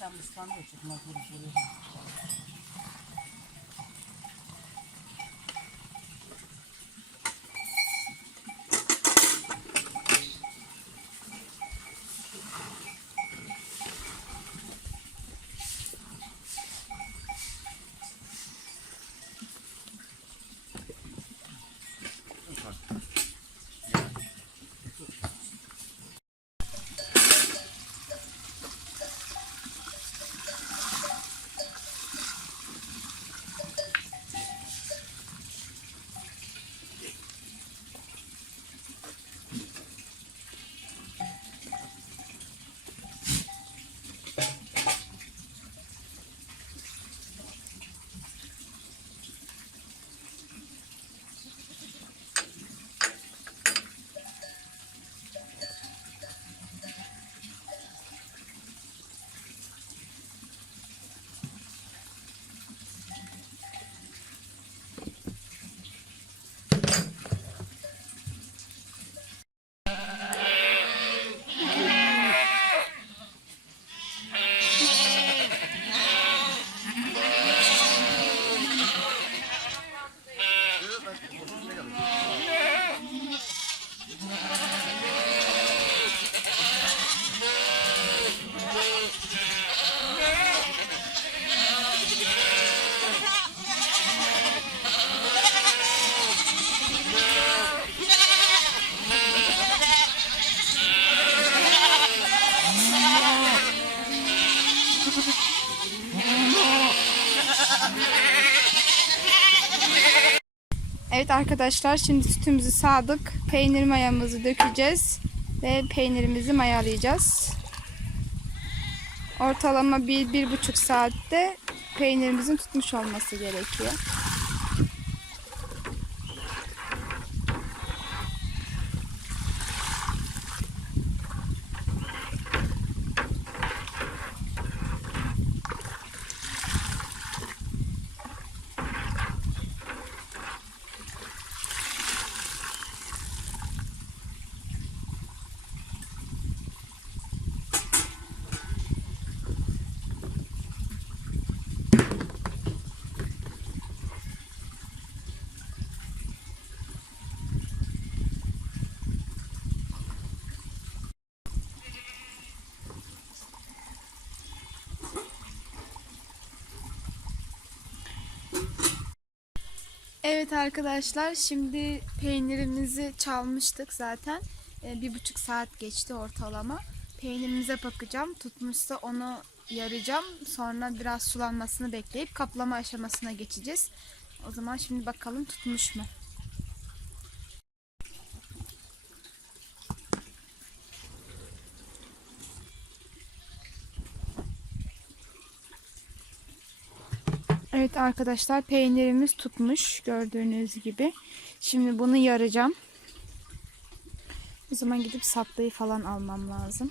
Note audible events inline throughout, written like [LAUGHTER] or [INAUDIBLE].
Tam İstanbul çıkmaz. Evet arkadaşlar şimdi sütümüzü sağdık. Peynir mayamızı dökeceğiz. Ve peynirimizi mayalayacağız. Ortalama bir, bir buçuk saatte peynirimizin tutmuş olması gerekiyor. Evet arkadaşlar şimdi peynirimizi çalmıştık zaten. Ee, bir buçuk saat geçti ortalama. Peynirimize bakacağım. Tutmuşsa onu yaracağım. Sonra biraz sulanmasını bekleyip kaplama aşamasına geçeceğiz. O zaman şimdi bakalım tutmuş mu? Evet arkadaşlar peynirimiz tutmuş gördüğünüz gibi. Şimdi bunu yaracağım. O zaman gidip saplıyı falan almam lazım.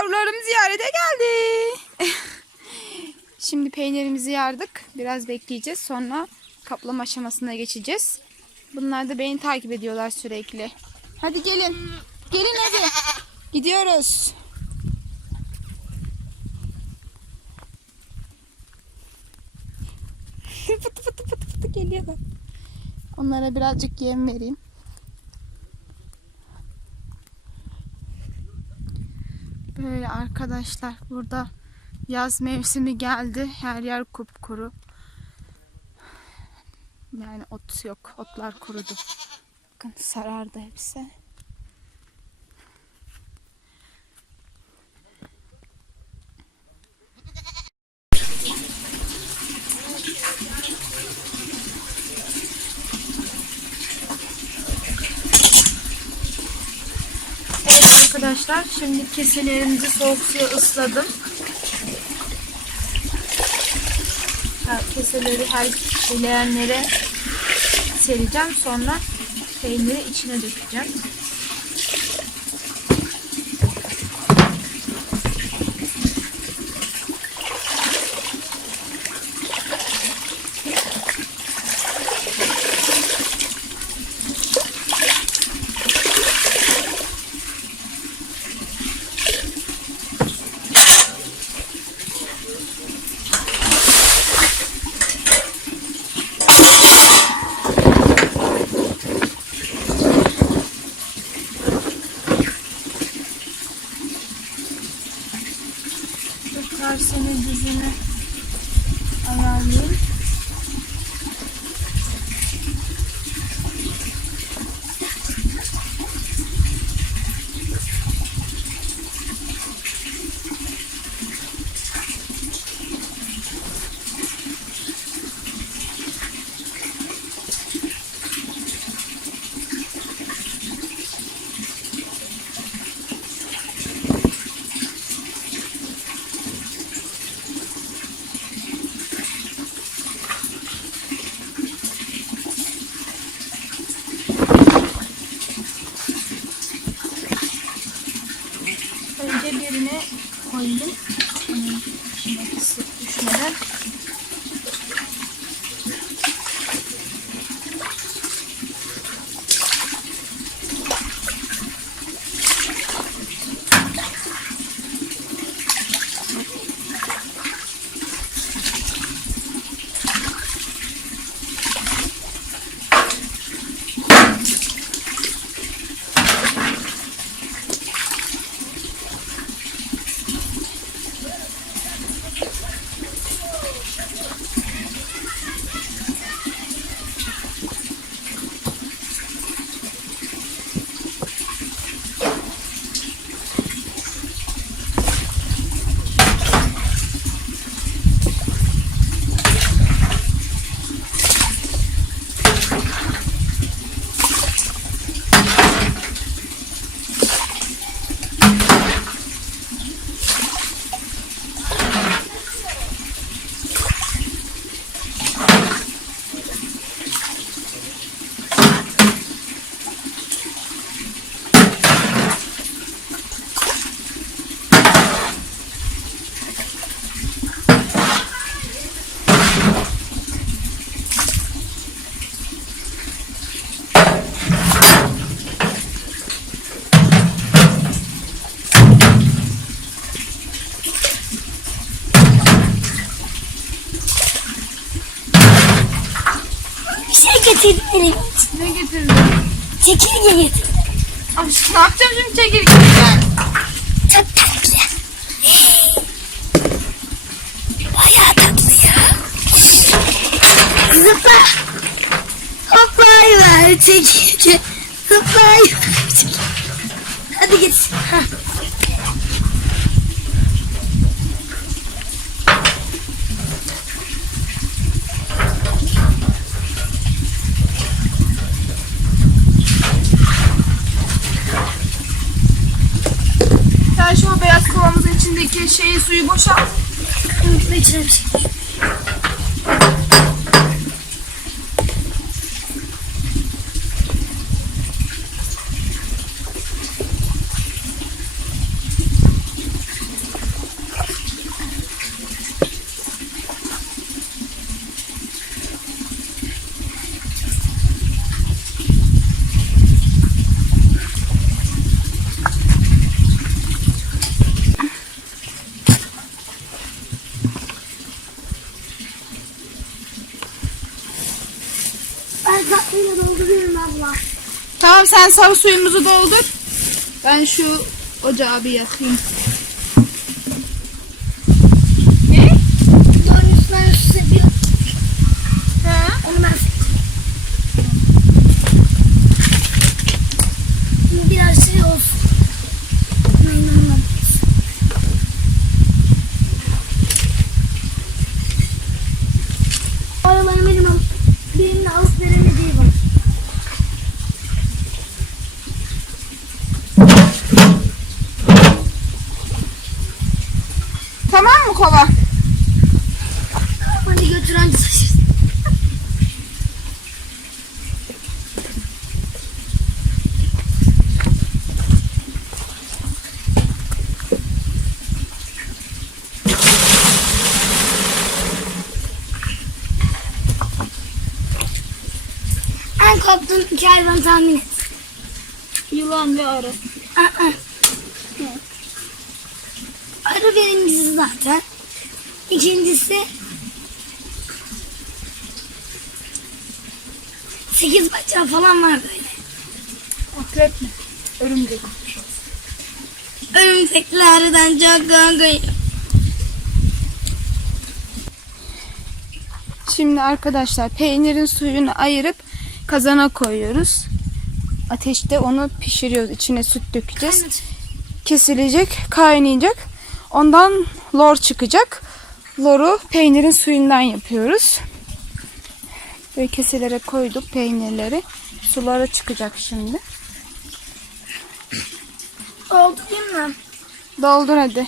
Yavrularım ziyarete geldi. [LAUGHS] Şimdi peynirimizi yardık. Biraz bekleyeceğiz. Sonra kaplama aşamasına geçeceğiz. Bunlar da beni takip ediyorlar sürekli. Hadi gelin. Gelin hadi. Gidiyoruz. [LAUGHS] fıtı fıtı fıtı fıtı geliyorlar. Onlara birazcık yem vereyim. Böyle arkadaşlar burada yaz mevsimi geldi. Her yer kupkuru. Yani ot yok. Otlar kurudu. Bakın sarardı hepsi. Evet arkadaşlar şimdi keselerimizi soğuk suya ısladım. Keseleri her leğenlere sereceğim. Sonra peyniri içine dökeceğim. Tekrar senin dizini ayarlayayım. Önce birine koydum. Onun içine sık düşmeden. Bir getirdim elim. Ne getirdin? Çekirge getirdim. Abi ne yapacağım şimdi çekirgeyle? Çok tatlı. Bayağı tatlı ya. Zıpla. Hoplayıver çekirge. Zıplayıver çekirge. Hadi git. Ha. Sen şu kovamızın içindeki şeyi suyu boşalt. Unutma içine bir. Ben tatlıyla dolduruyorum abla. Tamam sen sarı suyumuzu doldur. Ben şu ocağı bir yakayım. Ne? Bunun üstüne üstüne bir Ha? onu ben Şimdi biraz şey olsun. Neyin anlamadım. Aralarım benim al- birinin alıp veremediği var. Tamam mı kova? Hadi götür anca taşırsın. Korktuğun iki hayvan tahmin et. Yılan ve arı. Aa. Arı birincisi zaten. İkincisi sekiz bacağı falan var böyle. Akrep mi? Örümcek. Örümcekli arıdan çok korkuyorum. Şimdi arkadaşlar peynirin suyunu ayırıp kazana koyuyoruz. Ateşte onu pişiriyoruz. İçine süt dökeceğiz. Kesilecek, kaynayacak. Ondan lor çıkacak. Loru peynirin suyundan yapıyoruz. Böyle keselere koyduk peynirleri. Suları çıkacak şimdi. Oldu değil mi? Doldur hadi.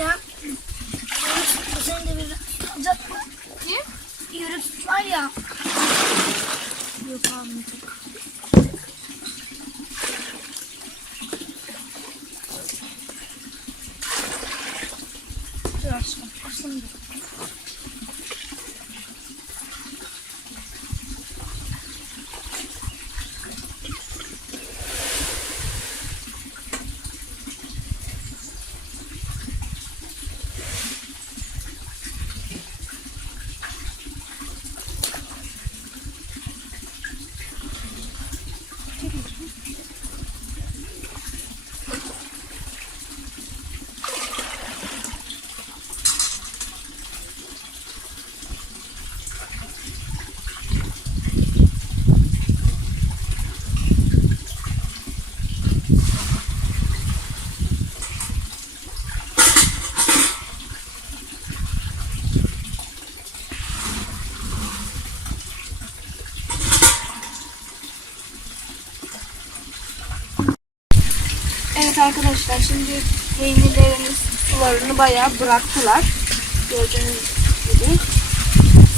Şey diyeceğim. Yürü sen de bir alacak mı? Ne? Yürü var ya. Yok almayacak. Dur aşkım. Aşkım dur. Evet arkadaşlar şimdi sularını bayağı bıraktılar. Gördüğünüz gibi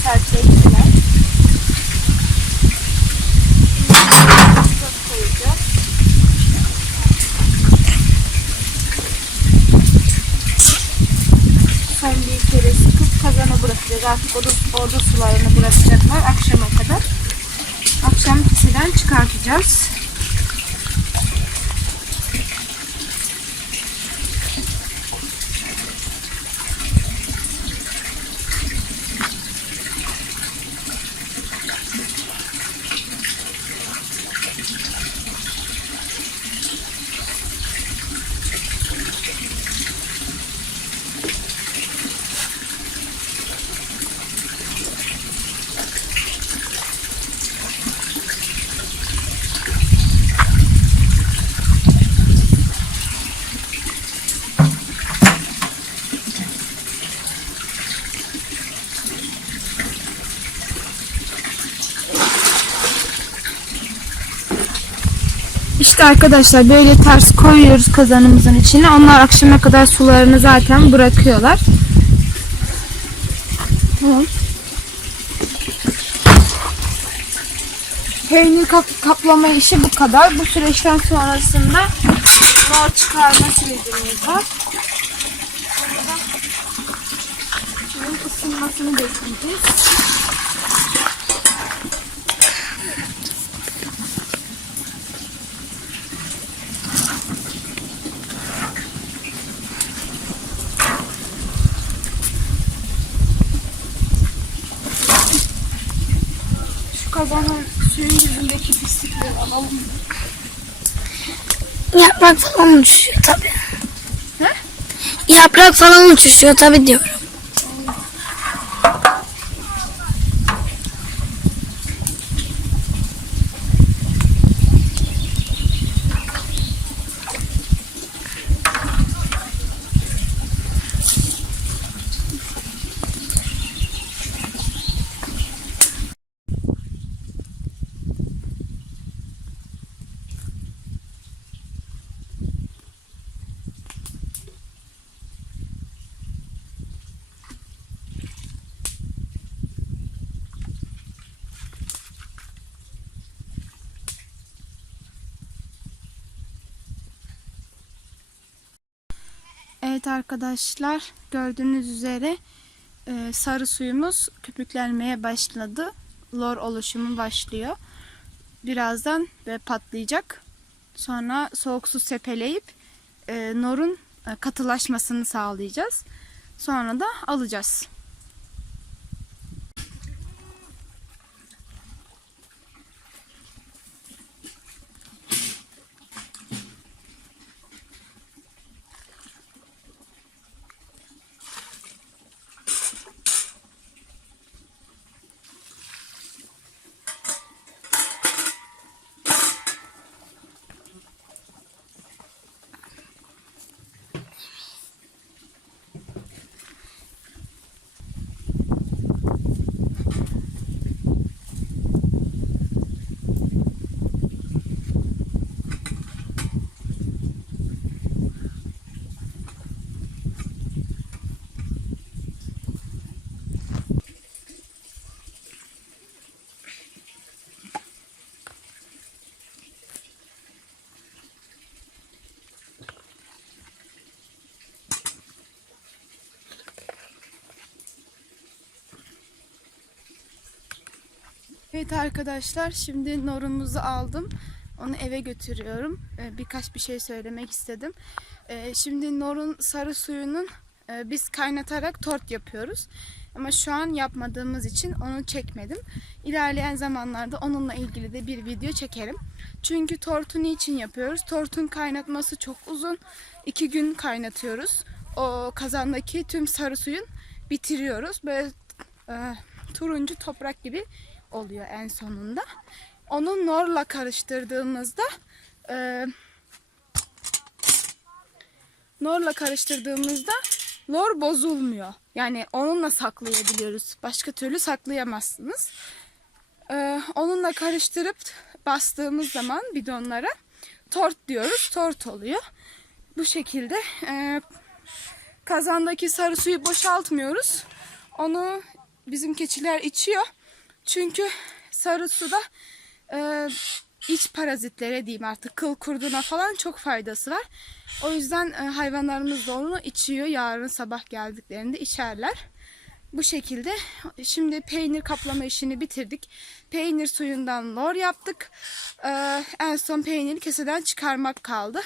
sertleştiler. Son bir kere sıkıp kazana bırakacağız. Artık orada, orada sularını bırakacaklar akşama kadar. Akşam keseden çıkartacağız. Arkadaşlar böyle ters koyuyoruz kazanımızın içine. Onlar akşama kadar sularını zaten bırakıyorlar. Peynir kap- kaplama işi bu kadar. Bu süreçten sonrasında lor çıkarma sürecimiz var. Şunun ısınmasını bekleyeceğiz. Yaprak falan uçuşuyor tabi. He? Yaprak falan uçuşuyor tabi diyorum. Evet arkadaşlar gördüğünüz üzere e, sarı suyumuz köpüklenmeye başladı. Lor oluşumu başlıyor. Birazdan ve patlayacak. Sonra soğuk su sepeleyip e, norun e, katılaşmasını sağlayacağız. Sonra da alacağız. Evet arkadaşlar şimdi norumuzu aldım. Onu eve götürüyorum. Ee, birkaç bir şey söylemek istedim. Ee, şimdi norun sarı suyunun e, biz kaynatarak tort yapıyoruz. Ama şu an yapmadığımız için onu çekmedim. İlerleyen zamanlarda onunla ilgili de bir video çekerim. Çünkü tortu niçin yapıyoruz? Tortun kaynatması çok uzun. İki gün kaynatıyoruz. O kazandaki tüm sarı suyun bitiriyoruz. Böyle e, turuncu toprak gibi oluyor en sonunda. Onu norla karıştırdığımızda e, norla karıştırdığımızda lor bozulmuyor. Yani onunla saklayabiliyoruz. Başka türlü saklayamazsınız. E, onunla karıştırıp bastığımız zaman bidonlara tort diyoruz. Tort oluyor. Bu şekilde e, kazandaki sarı suyu boşaltmıyoruz. Onu bizim keçiler içiyor. Çünkü sarı suda e, iç parazitlere diyeyim artık kıl kurduna falan çok faydası var. O yüzden e, hayvanlarımız da onu içiyor. Yarın sabah geldiklerinde içerler. Bu şekilde şimdi peynir kaplama işini bitirdik. Peynir suyundan lor yaptık. E, en son peyniri keseden çıkarmak kaldı.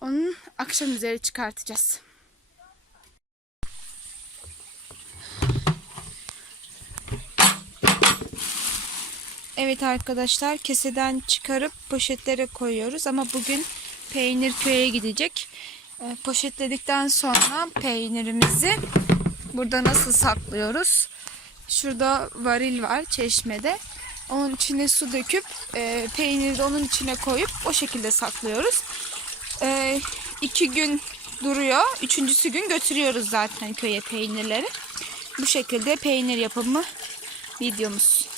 Onun akşam üzeri çıkartacağız. Evet arkadaşlar keseden çıkarıp poşetlere koyuyoruz ama bugün peynir köye gidecek. E, poşetledikten sonra peynirimizi burada nasıl saklıyoruz? Şurada varil var çeşmede. Onun içine su döküp e, peyniri onun içine koyup o şekilde saklıyoruz. E, iki gün duruyor. Üçüncüsü gün götürüyoruz zaten köye peynirleri. Bu şekilde peynir yapımı videomuz.